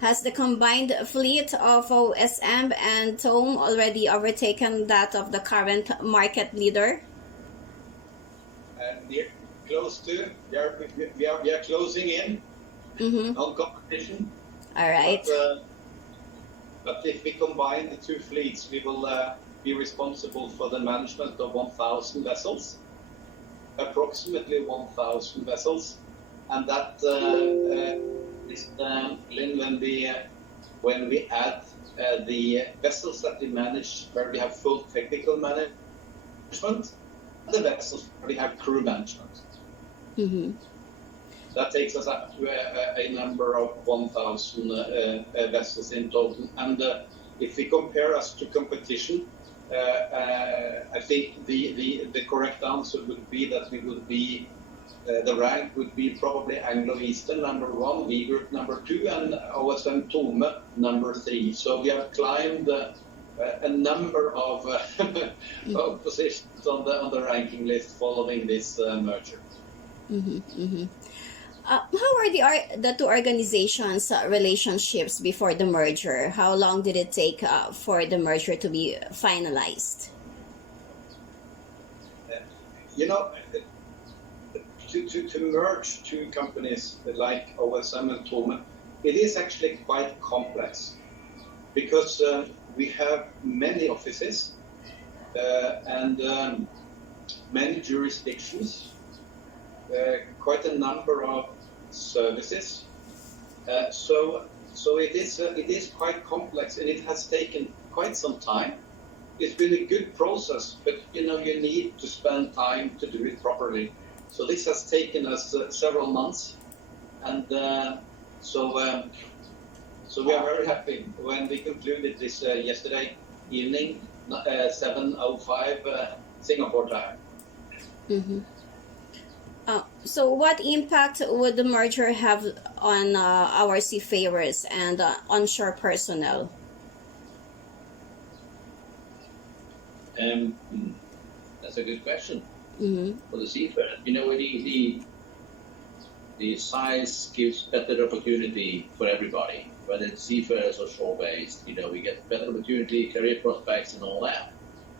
Has the combined fleet of OSM and Thome already overtaken that of the current market leader? We're close to. We are closing in on competition. All right. But if we combine the two fleets, we will be responsible for the management of 1,000 vessels, approximately 1,000 vessels, and that is when we add the vessels that we manage, where we have full technical management, and the vessels where we have crew management. That takes us up to a number of 1,000 vessels in total. And if we compare us to competition, I think the correct answer would be that we would be, the rank would be probably Anglo-Eastern number 1, V Group number 2, and OSM Thome number 3. So we have climbed a number of, of positions on the ranking list following this merger. How are the two organizations' relationships before the merger? How long did it take for the merger to be finalized? You know, to merge two companies like OSM and Thome, it is actually quite complex because we have many offices and many jurisdictions, quite a number of services. So it is quite complex, and it has taken quite some time. It's been a good process, but you know, you need to spend time to do it properly. So this has taken us several months, and so we are very happy when we concluded this yesterday evening, 7:05 Singapore time. So what impact would the merger have on our seafarers and onshore personnel? That's a good question. For the seafarers, you know, the size gives better opportunity for everybody, whether it's seafarers or shore-based. You know, we get better opportunity, career prospects, and all that.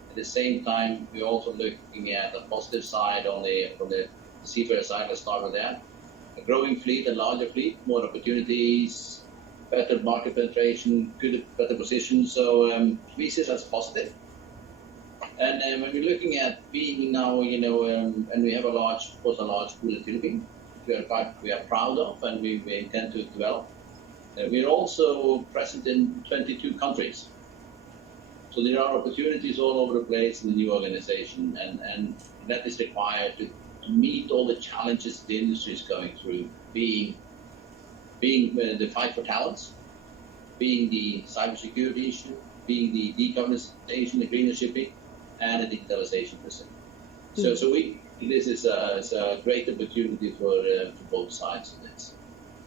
At the same time, we're also looking at the positive side from the seafarer side. Let's start with that. A growing fleet, a larger fleet, more opportunities, better market penetration, better position. So we see it as positive. And when we're looking at being now, you know, and we have a large pool in the Philippines, we are proud of, and we intend to develop. We're also present in 22 countries. So there are opportunities all over the place in the new organization, and that is required to meet all the challenges the industry is going through, being the fight for talents, being the cybersecurity issue, being the decarbonization, the greener shipping, and the digitalization percent. So this is a great opportunity for both sides of this.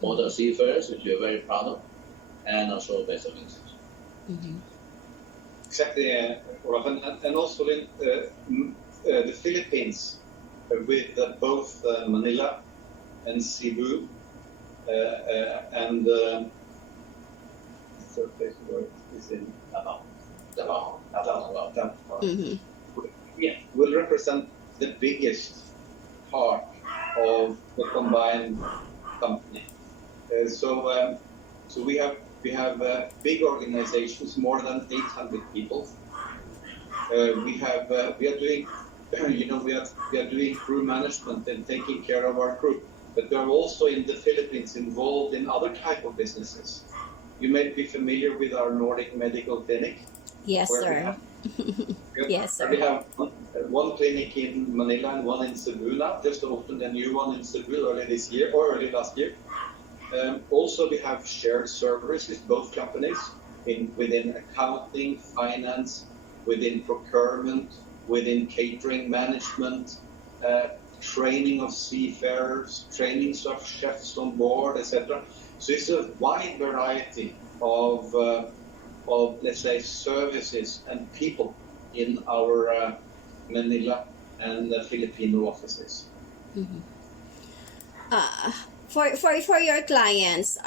Both our seafarers, which we are very proud of, and our shore-based organization. Exactly, Olav, and also in the Philippines, with both Manila and Cebu, and the third place where it is in Davao. Yeah, will represent the biggest part of the combined company. So we have big organizations, more than 800 people. We are doing, you know, we are doing crew management and taking care of our crew, but we are also in the Philippines involved in other type of businesses. You may be familiar with our Nordic medical clinic. Yes, sir. Yes, sir. We have one clinic in Manila and one in Cebu now. Just opened a new one in Cebu early last year. Also, we have shared services, both companies, within accounting, finance, within procurement, within catering management, training of seafarers, trainings of chefs on board, etc. So it's a wide variety of let's say, services and people in our Manila and Filipino offices. For your clients,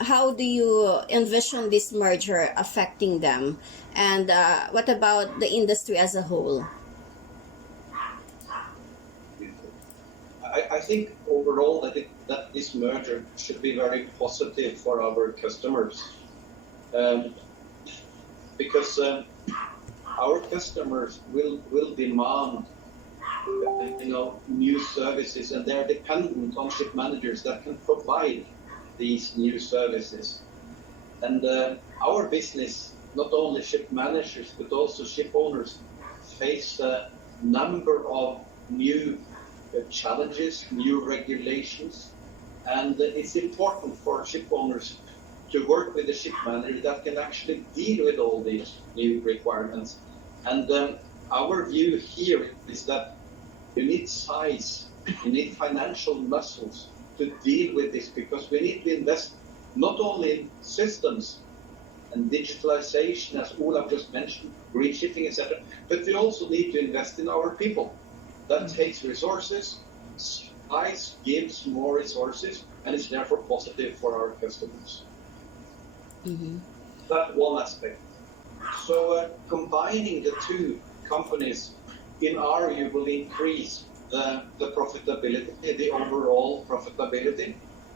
how do you envision this merger affecting them? And what about the industry as a whole? I think overall that this merger should be very positive for our customers, because our customers will demand new services, and they're dependent on ship managers that can provide these new services. And our business, not only ship managers but also ship owners, face a number of new challenges, new regulations, and it's important for ship owners to work with a ship manager that can actually deal with all these new requirements. And our view here is that you need size, you need financial muscles to deal with this, because we need to invest not only in systems and digitalization, as Olav just mentioned, green shipping, etc., but we also need to invest in our people. That takes resources. Size gives more resources, and it's therefore positive for our customers. Mm-hmm. That's one aspect. So combining the two companies, in our view, will increase the profitability, the overall profitability.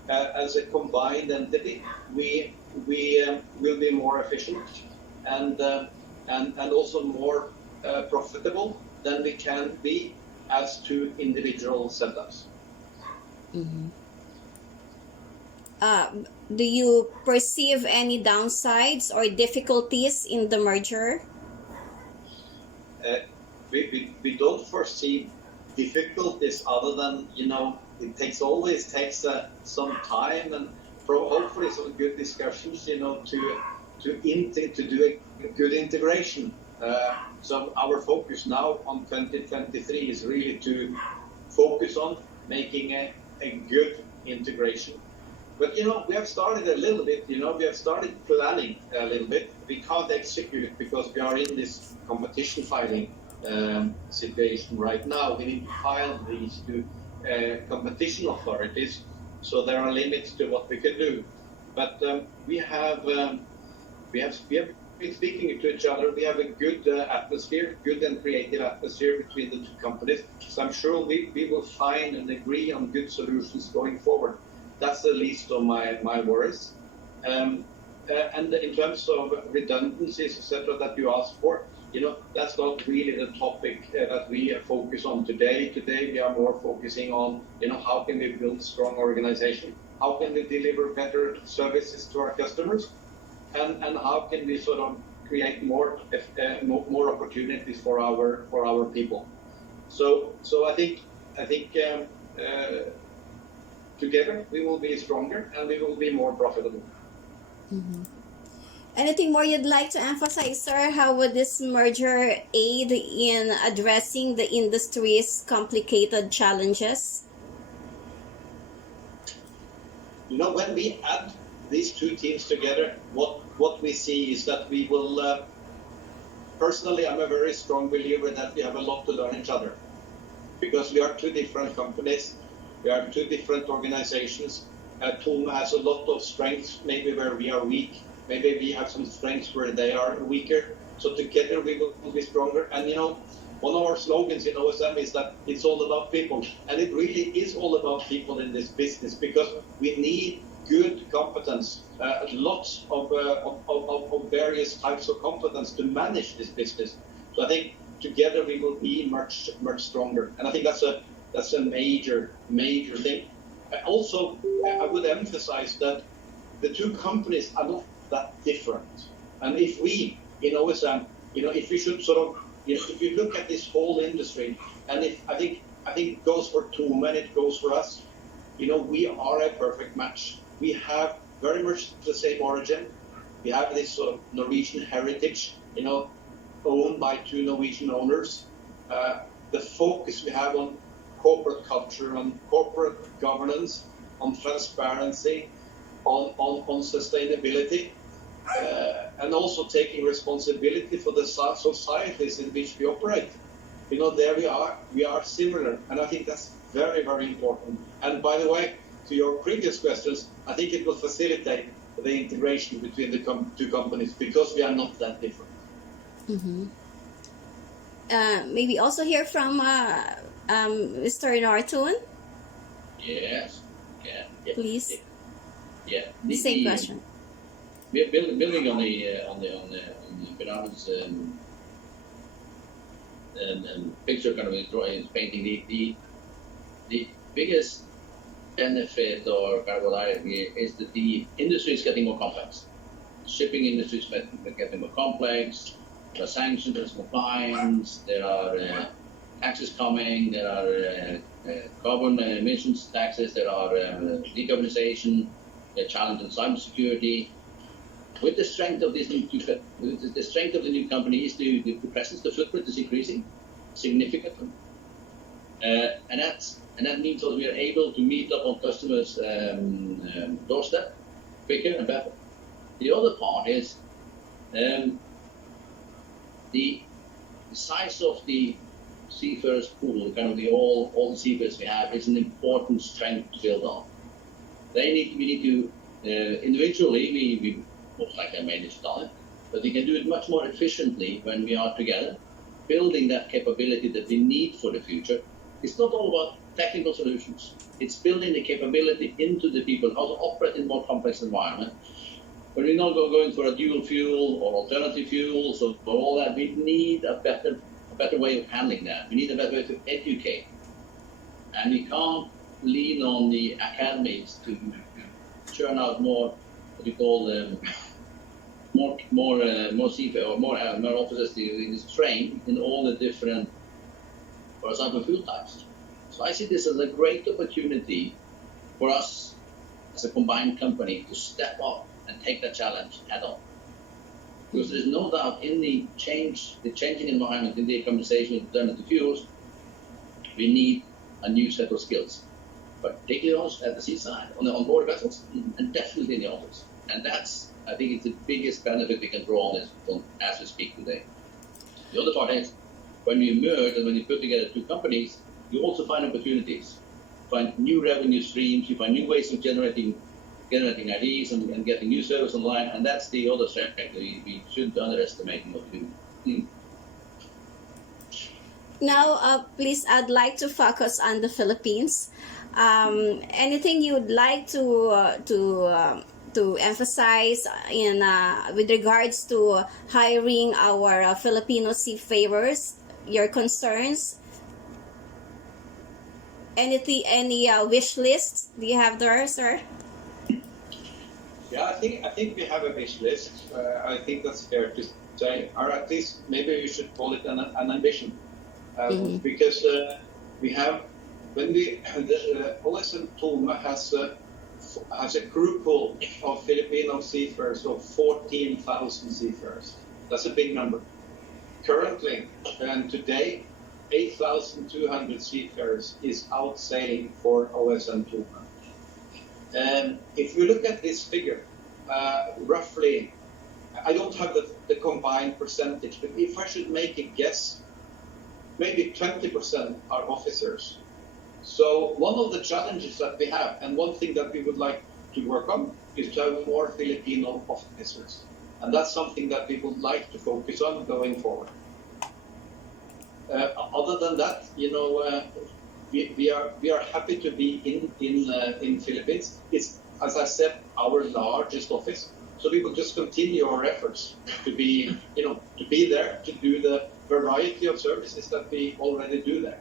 As a combined entity, we will be more efficient and also more profitable than we can be as two individual setups. Mm-hmm. Do you perceive any downsides or difficulties in the merger? We don't foresee difficulties other than, it always takes some time and hopefully some good discussions, to do a good integration. So our focus now on 2023 is really to focus on making a good integration. But, we have started a little bit, we have started planning a little bit. We can't execute because we are in this competition filing situation right now. We need to file these to competition authorities, so there are limits to what we can do. But we have been speaking to each other. We have a good atmosphere, good and creative atmosphere between the two companies. So I'm sure we will find and agree on good solutions going forward. That's the least of my worries. And in terms of redundancies, etc., that you asked for, that's not really the topic that we focus on today. Today we are more focusing on, how can we build a strong organization? How can we deliver better services to our customers? And how can we sort of create more opportunities for our people? So I think together we will be stronger and we will be more profitable. Mm-hmm. Anything more you'd like to emphasize, sir? How would this merger aid in addressing the industry's complicated challenges? When we add these two teams together, what we see is that we will, personally, I'm a very strong believer that we have a lot to learn each other, because we are two different companies, we are two different organizations. Thome has a lot of strengths, maybe where we are weak, maybe we have some strengths where they are weaker. So together we will be stronger. And one of our slogans in OSM is that it's all about people, and it really is all about people in this business, because we need good competence, lots of various types of competence to manage this business. So I think together we will be much stronger, and I think that's a major thing. Also, I would emphasize that the two companies are not that different, and if we in OSM, if we should sort of, if you look at this whole industry, and I think it goes for Thome and it goes for us, we are a perfect match. We have very much the same origin. We have this sort of Norwegian heritage, owned by two Norwegian owners. The focus we have on corporate culture, on corporate governance, on transparency, on sustainability, and also taking responsibility for the societies in which we operate. There we are similar, and I think that's very, very important. And by the way, to your previous questions, I think it will facilitate the integration between the two companies, because we are not that different. Mm-hmm. Maybe also hear from Mr. Nortun, Yes. Yeah. please. Yeah. Same question. Building on Bernard's picture, kind of drawing, painting, the biggest benefit or kind of what I agree is that the industry is getting more complex. Shipping industry is getting more complex. There are sanctions, there's more fines, there are taxes coming, there are carbon emissions taxes, there are decarbonization, the challenge in cybersecurity. With the strength of this the strength of the new company is the presence, the footprint is increasing significantly, and that means that we are able to meet up on customers' doorstep quicker and better. The other part is the size of the seafarers pool, kind of all the seafarers we have, is an important strength to build on. We need to individually we most likely manage it, but we can do it much more efficiently when we are together, building that capability that we need for the future. It's not all about technical solutions. It's building the capability into the people, how to operate in more complex environment. When we're not going for a dual fuel or alternative fuels or all that, we need a better way of handling that. We need a better way to educate. And we can't lean on the academies to churn out more, what you call more seafarers or more officers to train in all the different, for example, fuel types. So I see this as a great opportunity for us as a combined company to step up and take that challenge head on. Because there's no doubt in the changing environment, in the decarbonization of alternative fuels, we need a new set of skills, particularly at the seaside, on board vessels, and definitely in the office. And that's, I think, it's the biggest benefit we can draw on this as we speak today. The other part is, when we merge and when you put together two companies, you also find opportunities, find new revenue streams, you find new ways of generating ideas and getting new service online, and that's the other strength. We shouldn't underestimate what we do. Now, please, I'd like to focus on the Philippines. Anything you would like to emphasize in with regards to hiring our Filipino seafarers? Your concerns? Any wish lists do you have there, sir? Yeah, I think we have a wish list. I think that's fair to say, or at least maybe you should call it an ambition, because we have the OSM Thome has a crew pool of Filipino seafarers of 14,000 seafarers. That's a big number. Currently and today, 8,200 seafarers is out sailing for OSM Thome. If we look at this figure, roughly, I don't have the combined percentage, but if I should make a guess, maybe 20% are officers. So one of the challenges that we have, and one thing that we would like to work on, is to have more Filipino officers. And that's something that we would like to focus on going forward. Other than that, we are happy to be in Philippines. It's, as I said, our largest office. So we will just continue our efforts to be there to do the variety of services that we already do there.